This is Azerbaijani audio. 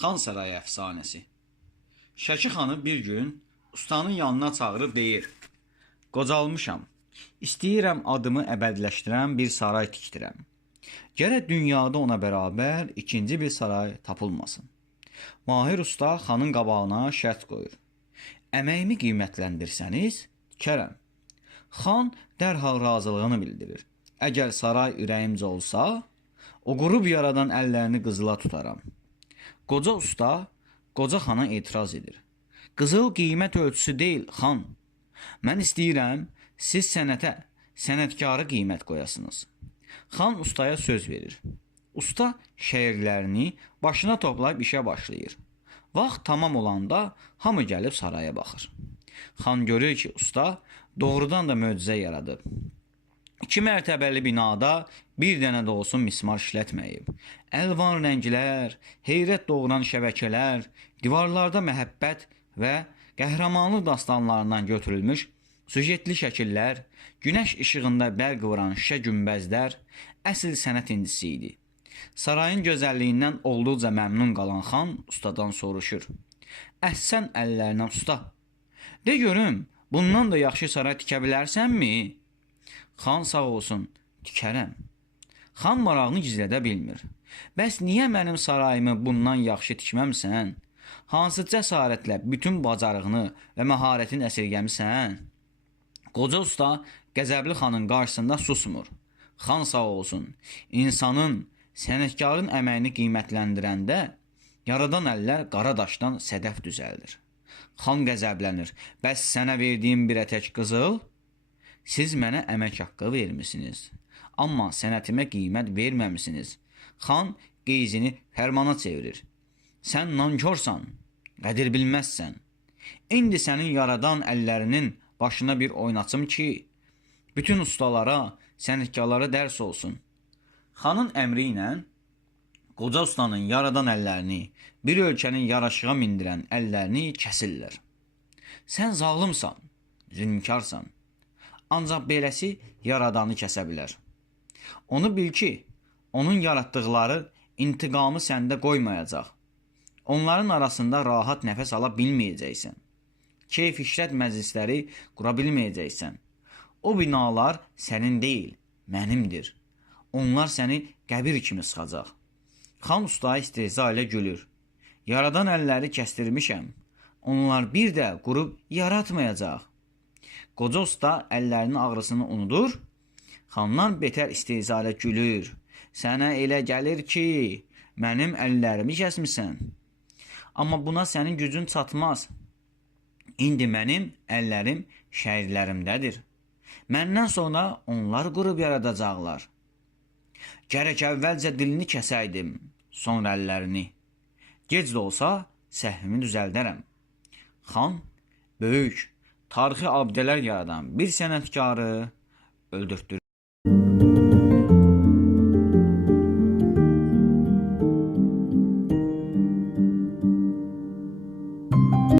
Xan Sarayı əfsanəsi. Şəki xanı bir gün ustanın yanına çağırıb deyir: "Qocalmışam. İstəyirəm adımı əbədiləşdirən bir saray tikdirəm. Gərək dünyada ona bərabər ikinci bir saray tapılmasın." Mahir usta xanın qabağına şərt qoyur: "Əməyimi qiymətləndirsəniz, tikərəm." Xan dərhal razılığını bildirir. "Əgər saray ürəyimcə olsa, o qurub yaradan əllərini qızıla tutaram." Qoca usta qoca xana etiraz edir: "Qızıl qiymət ölçüsü deyil, xan. Mən istəyirəm siz sənətə, sənətkarı qiymət qoyasınız." Xan ustaya söz verir. Usta şəirlərini başına toplayıb işə başlayır. Vaxt tamam olanda hamı gəlib saraya baxır. Xan görür ki, usta doğrudan da möcüzə yaradıb. 2 mərtəbəli binada bir dənə də olsun mismar işlətməyib. Əlvan rənglər, heyrət doğuran şəbəkələr, divarlarda məhəbbət və qəhrəmanlıq dastanlarından götürülmüş süjetli şəkillər, günəş işığında bərq vuran şüşə günbəzlər əsl sənət incisi idi. Sarayın gözəlliyindən olduqca məmnun qalan xan ustadan soruşur: "Əhsən əllərinə usta. De görüm, bundan da yaxşı saray tikə bilərsənmi?" Xan sağ olsun: "Tikərəm." Xan marağını gizlədə bilmir. "Bəs niyə mənim sarayımı bundan yaxşı tikməmsən? Hansı cəsarətlə bütün bacarığını və məharətini əsirgəmisən?" Qoca usta qəzəbli xanın qarşısında susmur. Xan sağ olsun: "İnsanın, sənətkarın əməyini qiymətləndirəndə yaradan əllər qara daşdan sədəf düzəldir." Xan qəzəblənir: "Bəs sənə verdiyim bir ətək qızıl? Siz mənə əmək haqqı vermisiniz, amma sənətimə qiymət verməmisiniz." Xan qeyzini fərmana çevirir: "Sən nankorsan, qədir bilməzsən. İndi sənin yaradan əllərinin başına bir oynaçım ki, bütün ustalara, sənətkarlara dərs olsun." Xanın əmri ilə qoca ustanın yaradan əllərini, bir ölkənin yaraşığa mindirən əllərini kəsirlər. "Sən zalımsan, zülmkarsan. Ancaq beləsi yaradanı kəsə bilər. Onu bil ki, onun yaratdıqları intiqamı səndə qoymayacaq. Onların arasında rahat nəfəs ala bilməyəcəksən. Keyf işrət məclisləri qura bilməyəcəksən. O binalar sənin deyil, mənimdir. Onlar səni qəbir kimi sıxacaq." Xan ustaya istehza ilə gülür: "Yaradan əlləri kəstirmişəm. Onlar bir də qurub yaratmayacaq." Qoca usta əllərinin ağrısını unudur. Xandan betər istehza ilə gülür: "Sənə elə gəlir ki, mənim əllərimi kəsmisən. Amma buna sənin gücün çatmaz. İndi mənim əllərim şəhərlərimdədir. Məndən sonra onlar qurub yaradacaqlar. Gərək əvvəlcə dilini kəsəydim, sonra əllərini. Gec də olsa səhvimi düzəldərəm." Xan böyük, tarixi abidələr yaradan bir sənətkarı öldürtdürür.